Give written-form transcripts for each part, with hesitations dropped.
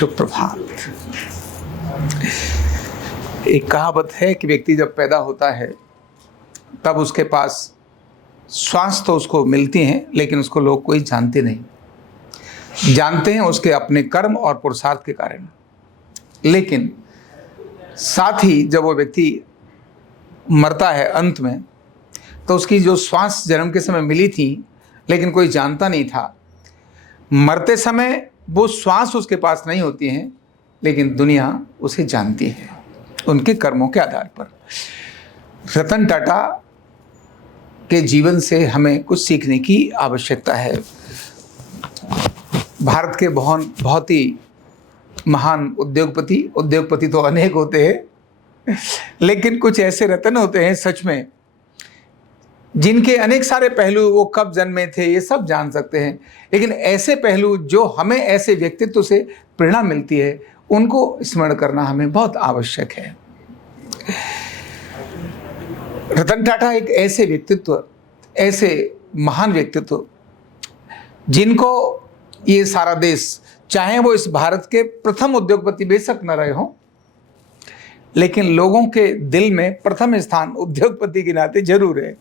सुप्रभात। एक कहावत है कि व्यक्ति जब पैदा होता है तब उसके पास श्वास तो उसको मिलती हैं, लेकिन उसको लोग कोई जानते नहीं। जानते हैं उसके अपने कर्म और पुरुषार्थ के कारण। लेकिन साथ ही जब वो व्यक्ति मरता है अंत में, तो उसकी जो श्वास जन्म के समय मिली थी लेकिन कोई जानता नहीं था, मरते समय वो श्वास उसके पास नहीं होती हैं, लेकिन दुनिया उसे जानती है उनके कर्मों के आधार पर। रतन टाटा के जीवन से हमें कुछ सीखने की आवश्यकता है। भारत के बहुत ही महान उद्योगपति तो अनेक होते हैं, लेकिन कुछ ऐसे रतन होते हैं सच में, जिनके अनेक सारे पहलू, वो कब जन्मे थे ये सब जान सकते हैं, लेकिन ऐसे पहलू जो हमें ऐसे व्यक्तित्व से प्रेरणा मिलती है, उनको स्मरण करना हमें बहुत आवश्यक है। रतन टाटा एक ऐसे व्यक्तित्व, ऐसे महान व्यक्तित्व, जिनको ये सारा देश, चाहे वो इस भारत के प्रथम उद्योगपति बेशक न रहे हों, लेकिन लोगों के दिल में प्रथम स्थान उद्योगपति के नाते जरूर है।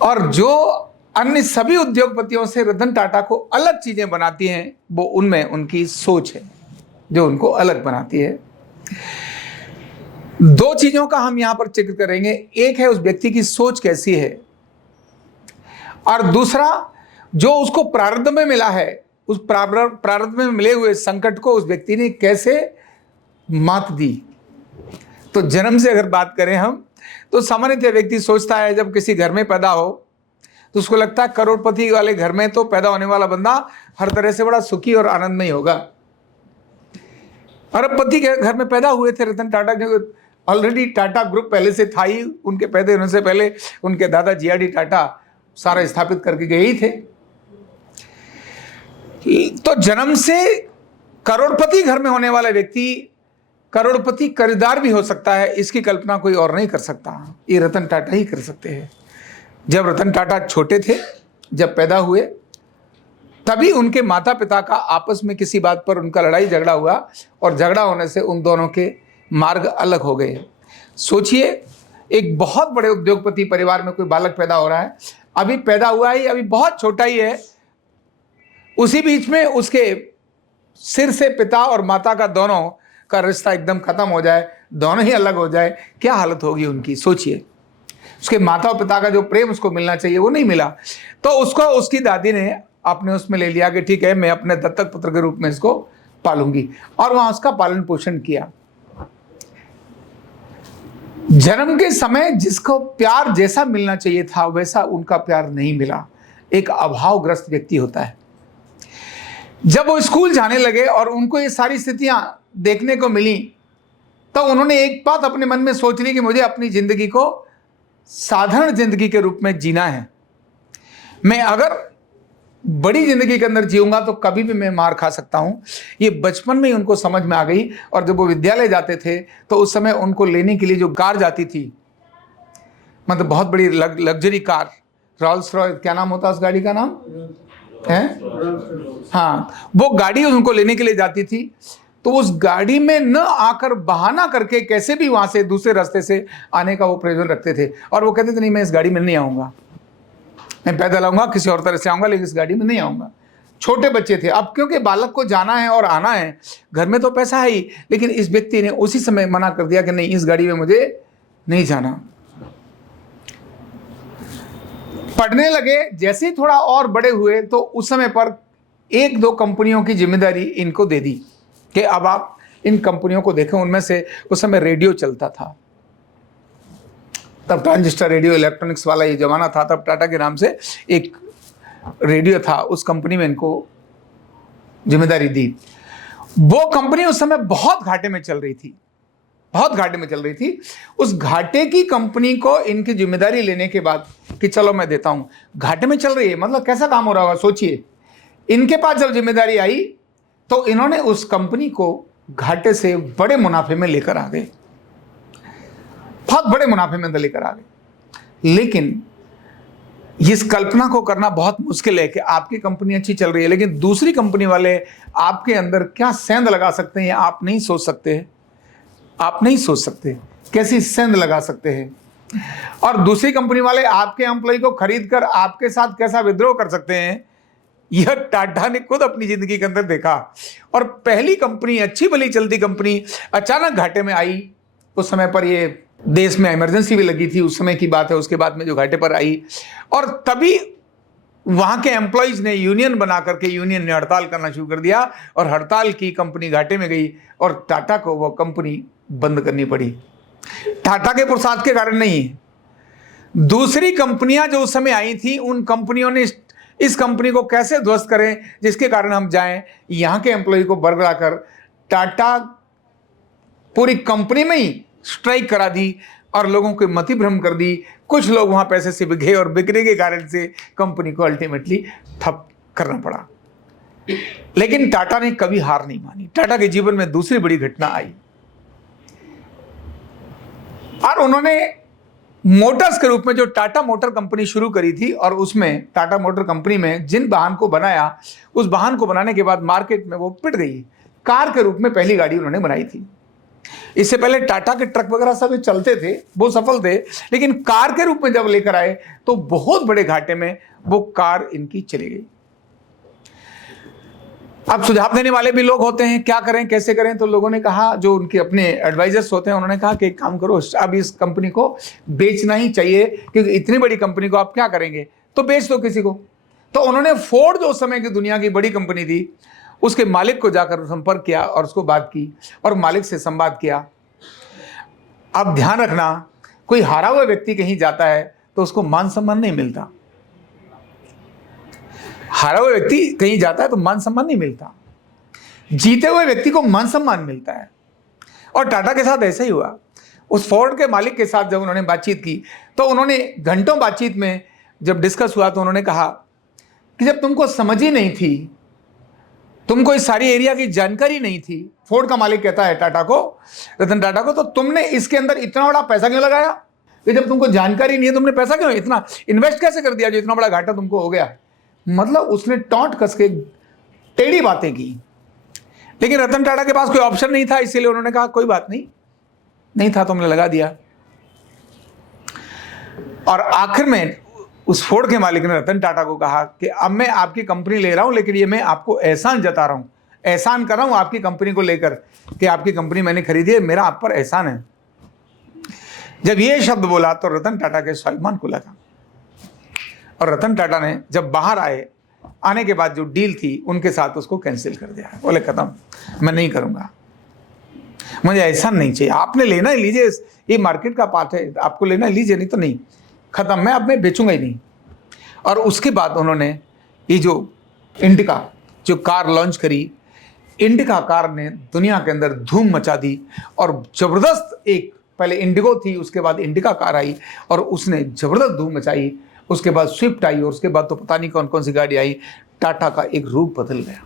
और जो अन्य सभी उद्योगपतियों से रतन टाटा को अलग चीजें बनाती हैं, वो उनमें उनकी सोच है जो उनको अलग बनाती है। दो चीजों का हम यहां पर जिक्र करेंगे। एक है उस व्यक्ति की सोच कैसी है, और दूसरा जो उसको प्रारब्ध में मिला है, उस प्रारब्ध में मिले हुए संकट को उस व्यक्ति ने कैसे मात दी। तो जन्म से अगर बात करें हम, तो सामान्यतः व्यक्ति सोचता है जब किसी घर में पैदा हो तो उसको लगता है करोड़पति वाले घर में तो पैदा होने वाला बंदा हर तरह से बड़ा सुखी और आनंदमय होगा। अरबपति के घर में पैदा हुए थे रतन टाटा, जो ऑलरेडी टाटा ग्रुप पहले से था ही, उनके पैदा होने से पहले उनके दादा जीआरडी टाटा सारा स्थापित करके गए ही थे। तो जन्म से करोड़पति घर में होने वाला व्यक्ति करोड़पति कर्जदार भी हो सकता है, इसकी कल्पना कोई और नहीं कर सकता, ये रतन टाटा ही कर सकते हैं। जब रतन टाटा छोटे थे, जब पैदा हुए, तभी उनके माता पिता का आपस में किसी बात पर उनका लड़ाई झगड़ा हुआ, और झगड़ा होने से उन दोनों के मार्ग अलग हो गए। सोचिए, एक बहुत बड़े उद्योगपति परिवार में कोई बालक पैदा हो रहा है, अभी पैदा हुआ ही, अभी बहुत छोटा ही है, उसी बीच में उसके सिर से पिता और माता का दोनों का रिश्ता एकदम खत्म हो जाए, दोनों ही अलग हो जाए, क्या हालत होगी उनकी। सोचिए, उसके माता और पिता का जो प्रेम उसको मिलना चाहिए वो नहीं मिला, तो उसको उसकी दादी ने अपने उसमें ले लिया कि ठीक है, मैं अपने दत्तक पुत्र के रूप में इसको पालूंगी, और वहां उसका पालन पोषण किया। जन्म के समय जिसको प्यार जैसा मिलना चाहिए था वैसा उनका प्यार नहीं मिला। एक अभावग्रस्त व्यक्ति होता है। जब वो स्कूल जाने लगे और उनको ये सारी स्थितियां देखने को मिली, तो उन्होंने एक बात अपने मन में सोच ली कि मुझे अपनी जिंदगी को साधारण जिंदगी के रूप में जीना है। मैं अगर बड़ी जिंदगी के अंदर जीऊंगा तो कभी भी मैं मार खा सकता हूं। ये बचपन में ही उनको समझ में आ गई। और जब वो विद्यालय जाते थे तो उस समय उनको लेने के लिए जो कार जाती थी, मतलब बहुत बड़ी लग्जरी कार, रॉल्स रॉयस, क्या नाम होता है उस गाड़ी का नाम है, हाँ, वो गाड़ी उनको लेने के लिए जाती थी। तो उस गाड़ी में न आकर बहाना करके कैसे भी वहां से दूसरे रास्ते से आने का वो प्रयोजन रखते थे, और वो कहते थे नहीं, मैं इस गाड़ी में नहीं आऊंगा, मैं पैदल आऊंगा, किसी और तरह से आऊंगा, लेकिन इस गाड़ी में नहीं आऊंगा। छोटे बच्चे थे। अब क्योंकि बालक को जाना है और आना है, घर में तो पैसा है ही, लेकिन इस व्यक्ति ने उसी समय मना कर दिया कि नहीं, इस गाड़ी में मुझे नहीं जाना। पढ़ने लगे, जैसे ही थोड़ा और बड़े हुए तो उस समय पर एक दो कंपनियों की जिम्मेदारी इनको दे दी कि अब आप इन कंपनियों को देखें। उनमें से उस समय रेडियो चलता था, तब ट्रांजिस्टर रेडियो, इलेक्ट्रॉनिक्स वाला ये जमाना था। तब टाटा के नाम से एक रेडियो था, उस कंपनी में इनको जिम्मेदारी दी। वो कंपनी उस समय बहुत घाटे में चल रही थी, बहुत घाटे में चल रही थी। उस घाटे की कंपनी को इनकी जिम्मेदारी लेने के बाद कि चलो मैं देता हूं, घाटे में चल रही है, मतलब कैसा काम हो रहा होगा सोचिए। इनके पास जब जिम्मेदारी आई तो इन्होंने उस कंपनी को घाटे से बड़े मुनाफे में लेकर आ गए, बहुत बड़े मुनाफे में लेकर आ गए। लेकिन इस कल्पना को करना बहुत मुश्किल है कि आपकी कंपनी अच्छी चल रही है लेकिन दूसरी कंपनी वाले आपके अंदर क्या सेंध लगा सकते हैं आप नहीं सोच सकते। आप नहीं सोच सकते कैसी सेंध लगा सकते हैं। और दूसरी कंपनी वाले आपके एम्प्लॉय को खरीद कर आपके साथ कैसा विद्रोह कर सकते हैं, यह टाटा ने खुद अपनी जिंदगी के अंदर देखा। और पहली कंपनी, अच्छी भली चलती कंपनी अचानक घाटे में आई। उस समय पर ये देश में इमरजेंसी भी लगी थी, उस समय की बात है, उसके बाद में जो घाटे पर आई। और तभी वहां के एम्प्लॉयज ने यूनियन बना करके यूनियन ने हड़ताल करना शुरू कर दिया और हड़ताल की, कंपनी घाटे में गई और टाटा को वो कंपनी बंद करनी पड़ी। टाटा के पुरुषार्थ के कारण नहीं, दूसरी कंपनियां जो उस समय आई थी उन कंपनियों ने इस कंपनी को कैसे ध्वस्त करें जिसके कारण हम जाएं यहां के एम्प्लॉय को बरगला कर टाटा पूरी कंपनी में ही स्ट्राइक करा दी और लोगों को मति भ्रम कर दी। कुछ लोग वहां पैसे से बिके और बिकने के कारण से कंपनी को अल्टीमेटली ठप करना पड़ा। लेकिन टाटा ने कभी हार नहीं मानी। टाटा के जीवन में दूसरी बड़ी घटना आई और उन्होंने मोटर्स के रूप में जो टाटा मोटर कंपनी शुरू करी थी और उसमें टाटा मोटर कंपनी में जिन वाहन को बनाया, उस वाहन को बनाने के बाद मार्केट में वो पिट गई। कार के रूप में पहली गाड़ी उन्होंने बनाई थी। इससे पहले टाटा के ट्रक वगैरह सब चलते थे, वो सफल थे, लेकिन कार के रूप में जब लेकर आए तो बहुत बड़े घाटे में वो कार इनकी चली गई। अब सुझाव देने वाले भी लोग होते हैं, क्या करें कैसे करें। तो लोगों ने कहा, जो उनके अपने एडवाइजर्स होते हैं, उन्होंने कहा कि एक काम करो, अब इस कंपनी को बेचना ही चाहिए क्योंकि इतनी बड़ी कंपनी को आप क्या करेंगे, तो बेच दो किसी को। तो उन्होंने फोर्ड, जो उस समय की दुनिया की बड़ी कंपनी थी, उसके मालिक को जाकर संपर्क किया और उसको बात की और मालिक से संवाद किया। अब ध्यान रखना, कोई हारा हुआ व्यक्ति कहीं जाता है तो उसको मान सम्मान नहीं मिलता। हारा हुआ व्यक्ति कहीं जाता है तो मान सम्मान नहीं मिलता, जीते हुए व्यक्ति को मान सम्मान मिलता है। और टाटा के साथ ऐसा ही हुआ। उस फोर्ड के मालिक के साथ जब उन्होंने बातचीत की तो उन्होंने घंटों बातचीत में जब डिस्कस हुआ तो उन्होंने कहा कि जब तुमको समझ ही नहीं थी, तुमको इस सारी एरिया की जानकारी नहीं थी, फोर्ड का मालिक कहता है टाटा को, रतन टाटा को, तो तुमने इसके अंदर इतना बड़ा पैसा क्यों लगाया? कि जब तुमको जानकारी नहीं है तुमने पैसा क्यों इतना इन्वेस्ट कैसे कर दिया जो इतना बड़ा घाटा तुमको हो गया? मतलब उसने टॉन्ट कस के टेढ़ी बातें की। लेकिन रतन टाटा के पास कोई ऑप्शन नहीं था, इसीलिए उन्होंने कहा कोई बात नहीं था, तुमने लगा दिया। और आखिर में उस फोर्ड के मालिक ने रतन टाटा को कहा कि अब मैं आपकी कंपनी ले रहा हूं, लेकिन ये मैं आपको एहसान जता रहा हूं, एहसान कर रहा हूं आपकी कंपनी को लेकर कि आपकी कंपनी मैंने खरीदी है, मेरा आप पर एहसान है। जब ये शब्द बोला तो रतन टाटा के स्वाभिमान को लगा और रतन टाटा ने जब बाहर आने के बाद जो डील थी उनके साथ उसको कैंसिल कर दिया। बोले खत्म, मैं नहीं करूंगा, मुझे एहसान नहीं चाहिए, आपने लेना है लीजिए, ये मार्केट का पार्ट है, आपको लेना है लीजिए, नहीं तो नहीं, खत्म, मैं अब मैं बेचूंगा ही नहीं। और उसके बाद उन्होंने ये जो इंडिका जो कार लॉन्च करी, इंडिका कार ने दुनिया के अंदर धूम मचा दी और जबरदस्त, एक पहले इंडिगो थी, उसके बाद इंडिका कार आई और उसने जबरदस्त धूम मचाई। उसके बाद स्विफ्ट आई और उसके बाद तो पता नहीं कौन कौन सी गाड़ी आई। टाटा का एक रूप बदल गया।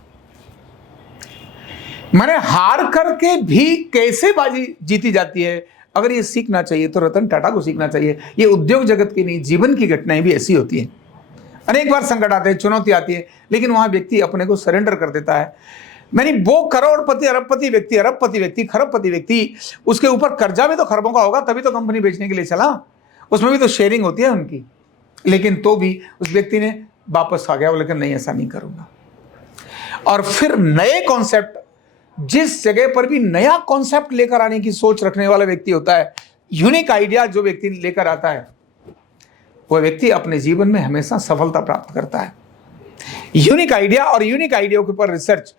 मैंने हार करके भी कैसे बाजी जीती जाती है, अगर ये सीखना चाहिए तो रतन टाटा को सीखना चाहिए। ये उद्योग जगत की नहीं, जीवन की घटनाएं भी ऐसी होती हैं। अनेक बार संकट आते हैं, चुनौती आती है, लेकिन वहां व्यक्ति अपने को सरेंडर कर देता है। मैंने वो करोड़पति अरबपति व्यक्ति खरबपति व्यक्ति, उसके ऊपर कर्जा भी तो खरबों का होगा, तभी तो कंपनी बेचने के लिए चला, उसमें भी तो शेयरिंग होती है उनकी। लेकिन तो भी उस व्यक्ति ने वापस आ गया, लेकिन नहीं, ऐसा नहीं करूंगा। और फिर नए कॉन्सेप्ट, जिस जगह पर भी नया कॉन्सेप्ट लेकर आने की सोच रखने वाला व्यक्ति होता है, यूनिक आइडिया जो व्यक्ति लेकर आता है, वह व्यक्ति अपने जीवन में हमेशा सफलता प्राप्त करता है। यूनिक आइडिया और यूनिक आइडिया के ऊपर रिसर्च,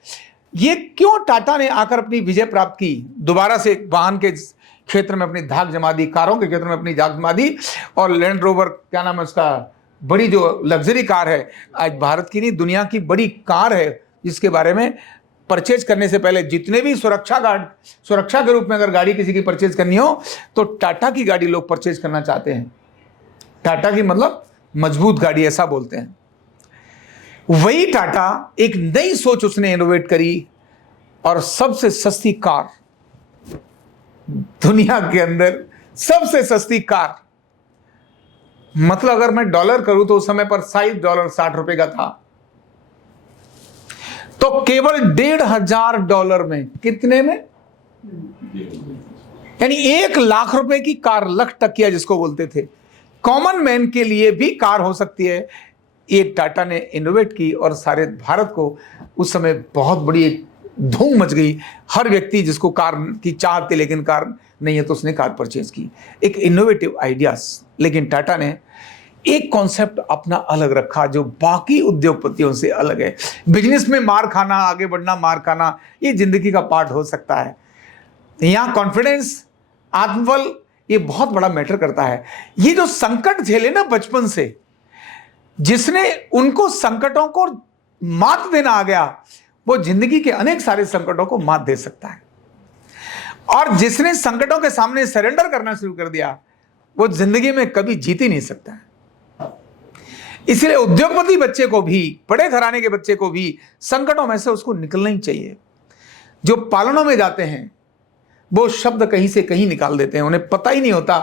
ये क्यों टाटा ने आकर अपनी विजय प्राप्त की, दोबारा से वाहन के क्षेत्र में अपनी धाक जमा दी, कारों के क्षेत्र में अपनी धाक जमा दी। और लैंड रोवर, क्या नाम है उसका, बड़ी जो लग्जरी कार है, आज भारत की नहीं दुनिया की बड़ी कार है, जिसके बारे में परचेज करने से पहले जितने भी सुरक्षा के रूप में अगर गाड़ी किसी की परचेज करनी हो तो टाटा की गाड़ी लोग परचेज करना चाहते हैं। टाटा की मतलब मजबूत गाड़ी, ऐसा बोलते हैं। वही टाटा, एक नई सोच उसने इनोवेट करी और सबसे सस्ती कार, दुनिया के अंदर सबसे सस्ती कार मतलब अगर मैं डॉलर करूं तो उस समय पर $5 60 का था, तो केवल $1,500 में, कितने में, यानी 1,00,000 की कार, लख टकिया जिसको बोलते थे, कॉमन मैन के लिए भी कार हो सकती है। एक टाटा ने इनोवेट की और सारे भारत को उस समय बहुत बड़ी एक धूम मच गई। हर व्यक्ति जिसको कार की चाह थी लेकिन कार नहीं है तो उसने कार परचेज की। एक इनोवेटिव आइडियाज। लेकिन टाटा ने एक कॉन्सेप्ट अपना अलग रखा जो बाकी उद्योगपतियों से अलग है। बिजनेस में मार खाना, आगे बढ़ना, मार खाना, ये जिंदगी का पार्ट हो सकता है। यहां कॉन्फिडेंस, आत्मबल, ये बहुत बड़ा मैटर करता है। ये जो संकट झेले ना बचपन से, जिसने उनको संकटों को मात देना आ गया, वो जिंदगी के अनेक सारे संकटों को मात दे सकता है। और जिसने संकटों के सामने सरेंडर करना शुरू कर दिया, वो जिंदगी में कभी जीत ही नहीं सकता है। इसलिए उद्योगपति बच्चे को भी, बड़े घराने के बच्चे को भी संकटों में से उसको निकलना ही चाहिए। जो पालनों में जाते हैं वो शब्द कहीं से कहीं निकाल देते हैं, उन्हें पता ही नहीं होता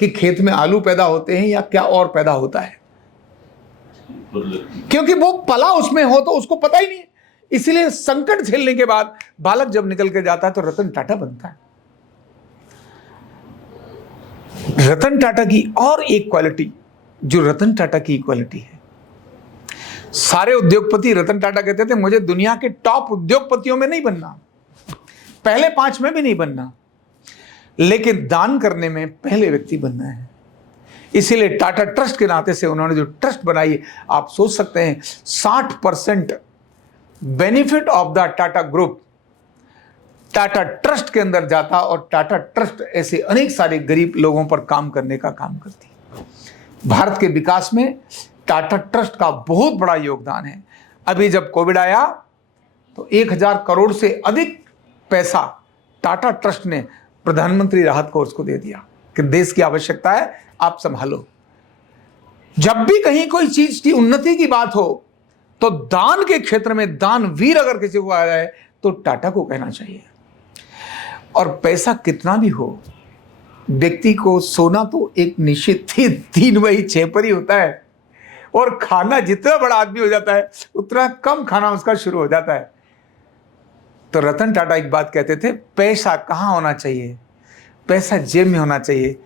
कि खेत में आलू पैदा होते हैं या क्या और पैदा होता है, क्योंकि वो पला उसमें हो तो उसको पता ही नहीं। इसलिए संकट झेलने के बाद बालक जब निकल के जाता है तो रतन टाटा बनता है। रतन टाटा की और एक क्वालिटी, जो रतन टाटा की क्वालिटी है, सारे उद्योगपति रतन टाटा कहते थे मुझे दुनिया के टॉप उद्योगपतियों में नहीं बनना, पहले 5 में भी नहीं बनना, लेकिन दान करने में पहले व्यक्ति बनना है। इसीलिए टाटा ट्रस्ट के नाते से उन्होंने जो ट्रस्ट बनाई, आप सोच सकते हैं 60% benefit of the Tata group Tata trust के अंदर जाता, और टाटा ट्रस्ट ऐसे अनेक सारे गरीब लोगों पर काम करने का काम करती है। भारत के विकास में टाटा ट्रस्ट का बहुत बड़ा योगदान है। अभी जब कोविड आया तो 1,000 करोड़ से अधिक पैसा टाटा ट्रस्ट ने प्रधानमंत्री राहत कोष को दे दिया कि देश की आवश्यकता है, आप संभालो। जब भी कहीं कोई चीज की उन्नति की बात हो तो दान के क्षेत्र में दानवीर अगर किसी को आ जाए तो टाटा को कहना चाहिए। और पैसा कितना भी हो, व्यक्ति को सोना तो एक निश्चित 3 वही 6 पर ही होता है, और खाना जितना बड़ा आदमी हो जाता है उतना कम खाना उसका शुरू हो जाता है। तो रतन टाटा एक बात कहते थे, पैसा कहाँ होना चाहिए? पैसा जेब में होना चाहिए,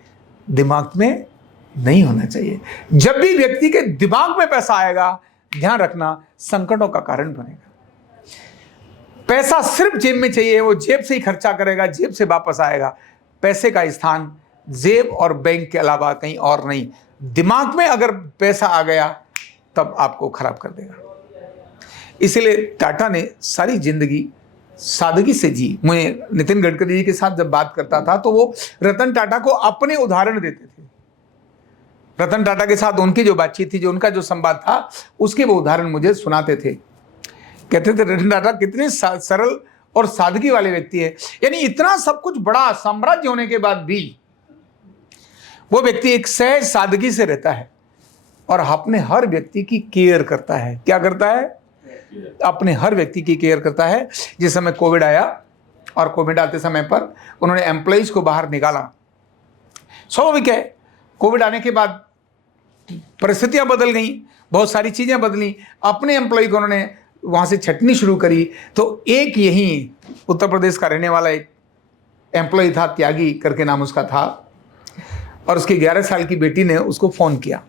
दिमाग में नहीं होना चाहिए। जब भी व्यक्ति के दिमाग में पैसा आएगा, ध्यान रखना, संकटों का कारण बनेगा। पैसा सिर्फ जेब में चाहिए, वो जेब से ही खर्चा करेगा, जेब से वापस आएगा। पैसे का स्थान जेब और बैंक के अलावा कहीं और नहीं। दिमाग में अगर पैसा आ गया तब आपको खराब कर देगा। इसलिए टाटा ने सारी जिंदगी सादगी से जी। मैं नितिन गडकरी जी के साथ जब बात करता था तो वो रतन टाटा को अपने उदाहरण देते थे। रतन टाटा के साथ उनकी जो बातचीत थी, जो उनका जो संवाद था, उसके वो उदाहरण मुझे सुनाते थे। कहते थे रतन टाटा कितने सरल और सादगी वाले व्यक्ति है। यानी इतना सब कुछ बड़ा साम्राज्य होने के बाद भी वो व्यक्ति एक सहज सादगी से रहता है और अपने हर व्यक्ति की केयर करता है। क्या करता है? अपने हर व्यक्ति की केयर करता है। जिस समय कोविड आया और कोविड आते समय पर उन्होंने एम्प्लॉइज को बाहर निकाला। स्वाभाविक है, कोविड आने के बाद परिस्थितियां बदल गई, बहुत सारी चीजें बदली। अपने एम्प्लॉय को उन्होंने वहां से छटनी शुरू करी। तो एक यही उत्तर प्रदेश का रहने वाला एक एम्प्लॉय था, त्यागी करके नाम उसका था, और उसकी 11 साल की बेटी ने उसको फोन किया,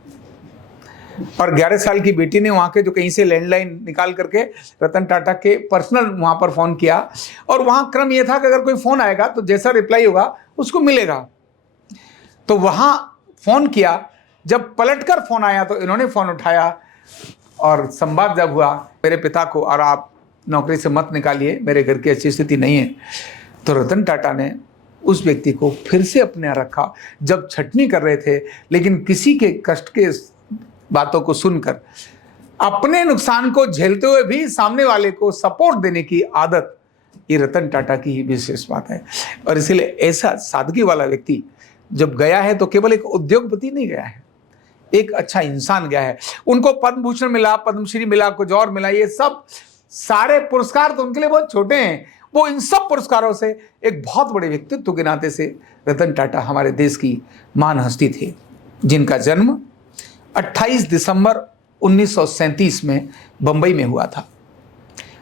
और 11 साल की बेटी ने वहाँ के जो कहीं से लैंडलाइन निकाल करके रतन टाटा के पर्सनल वहाँ पर फ़ोन किया। और वहाँ क्रम ये था कि अगर कोई फ़ोन आएगा तो जैसा रिप्लाई होगा उसको मिलेगा। तो वहाँ फ़ोन किया, जब पलटकर फ़ोन आया तो इन्होंने फ़ोन उठाया और संवाद जब हुआ, मेरे पिता को और आप नौकरी से मत निकालिए, मेरे घर की अच्छी स्थिति नहीं है। तो रतन टाटा ने उस व्यक्ति को फिर से अपने यहाँ रखा जब छटनी कर रहे थे, लेकिन किसी के कष्ट के बातों को सुनकर अपने नुकसान को झेलते हुए भी सामने वाले को सपोर्ट देने की आदत, ये रतन टाटा की ही विशेष बात है। और इसीलिए ऐसा सादगी वाला व्यक्ति जब गया है तो केवल एक उद्योगपति नहीं गया है, एक अच्छा इंसान गया है। उनको पद्म भूषण मिला, पद्मश्री मिला, कुछ और मिला, ये सब सारे पुरस्कार तो उनके लिए बहुत छोटे हैं। वो इन सब पुरस्कारों से एक बहुत बड़े व्यक्तित्व के नाते से रतन टाटा हमारे देश की महान हस्ती थे, जिनका जन्म 28 दिसंबर 1937 में बंबई में हुआ था।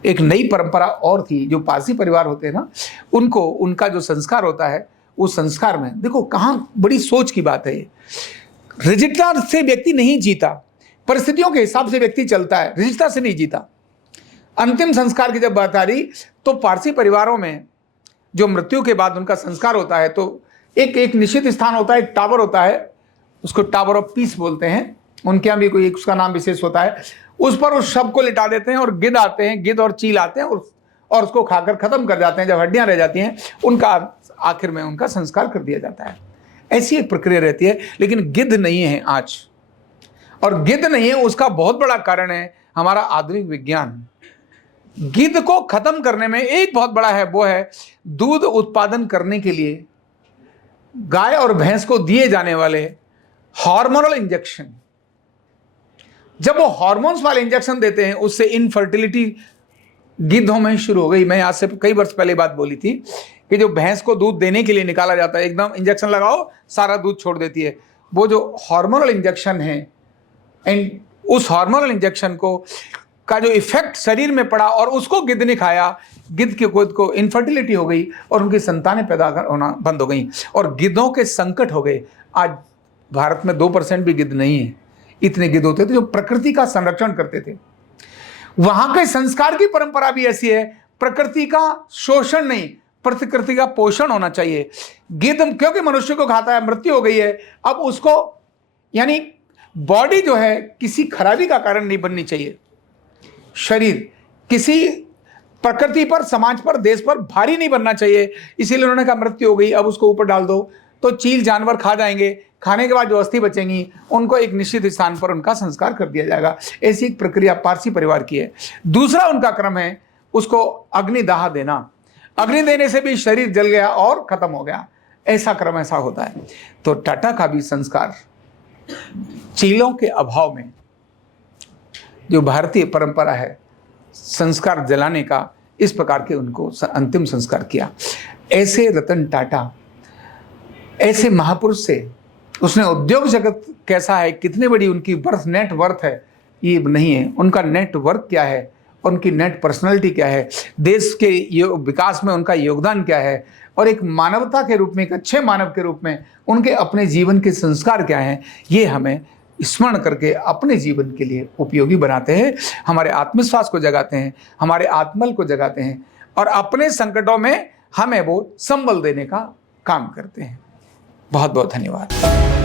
एक नई परंपरा और थी, जो पारसी परिवार होते हैं ना, उनको उनका जो संस्कार होता है, उस संस्कार में देखो कहाँ बड़ी सोच की बात है ये। रिजिडता से व्यक्ति नहीं जीता, परिस्थितियों के हिसाब से व्यक्ति चलता है, रिजिडता से नहीं जीता। अंतिम संस्कार की जब बात आ रही तो पारसी परिवारों में जो मृत्यु के बाद उनका संस्कार होता है तो एक निश्चित स्थान होता है, एक टावर होता है, उसको टावर ऑफ पीस बोलते हैं, उनके यहाँ भी कोई उसका नाम विशेष होता है। उस पर उस शव को लिटा देते हैं और गिद्ध आते हैं, गिद्ध और चील आते हैं और उसको खाकर खत्म कर जाते हैं। जब हड्डियां रह जाती हैं उनका आखिर में उनका संस्कार कर दिया जाता है। ऐसी एक प्रक्रिया रहती है, लेकिन गिद्ध नहीं है आज। और गिद्ध नहीं है उसका बहुत बड़ा कारण है हमारा आधुनिक विज्ञान। गिद्ध को खत्म करने में एक बहुत बड़ा है, वो है दूध उत्पादन करने के लिए गाय और भैंस को दिए जाने वाले हार्मोनल इंजेक्शन। जब वो हार्मोन्स वाले इंजेक्शन देते हैं, उससे इनफर्टिलिटी गिद्धों में शुरू हो गई। मैं आज से कई वर्ष पहले बात बोली थी कि जो भैंस को दूध देने के लिए निकाला जाता है, एकदम इंजेक्शन लगाओ सारा दूध छोड़ देती है। वो जो हार्मोनल इंजेक्शन है, एंड उस हार्मोनल इंजेक्शन का जो इफेक्ट शरीर में पड़ा और उसको गिद्ध ने खाया, गिद्ध के खुद को इनफर्टिलिटी हो गई और उनकी संतानें पैदा होना बंद हो गई और गिद्धों के संकट हो गए। आज भारत में 2% भी गिद्ध नहीं है, इतने गिद्ध होते थे जो प्रकृति का संरक्षण करते थे। वहां के संस्कार की परंपरा भी ऐसी है, प्रकृति का शोषण नहीं, प्रकृति का पोषण होना चाहिए। गिद्ध क्योंकि मनुष्य को खाता है, मृत्यु हो गई है, अब उसको यानी बॉडी जो है किसी खराबी का कारण नहीं बननी चाहिए। शरीर किसी प्रकृति पर, समाज पर, देश पर भारी नहीं बनना चाहिए। इसीलिए उन्होंने कहा मृत्यु हो गई, अब उसको ऊपर डाल दो तो चील जानवर खा जाएंगे, खाने के बाद जो अस्थि बचेंगी उनको एक निश्चित स्थान पर उनका संस्कार कर दिया जाएगा। ऐसी एक प्रक्रिया पारसी परिवार की है। दूसरा उनका क्रम है उसको अग्निदाह देना। अग्नि देने से भी शरीर जल गया और खत्म हो गया, ऐसा क्रम ऐसा होता है। तो टाटा का भी संस्कार चीलों के अभाव में, जो भारतीय परंपरा है संस्कार जलाने का, इस प्रकार के उनको अंतिम संस्कार किया। ऐसे रतन टाटा, ऐसे महापुरुष से उसने उद्योग जगत कैसा है, कितनी बड़ी उनकी नेट वर्थ है, ये नहीं है। उनका नेट वर्थ क्या है, उनकी नेट पर्सनालिटी क्या है, देश के विकास में उनका योगदान क्या है, और एक मानवता के रूप में, एक अच्छे मानव के रूप में उनके अपने जीवन के संस्कार क्या हैं, ये हमें स्मरण करके अपने जीवन के लिए उपयोगी बनाते हैं, हमारे आत्मविश्वास को जगाते हैं, हमारे आत्मबल को जगाते हैं और अपने संकटों में हमें वो संबल देने का काम करते हैं। बहुत बहुत धन्यवाद।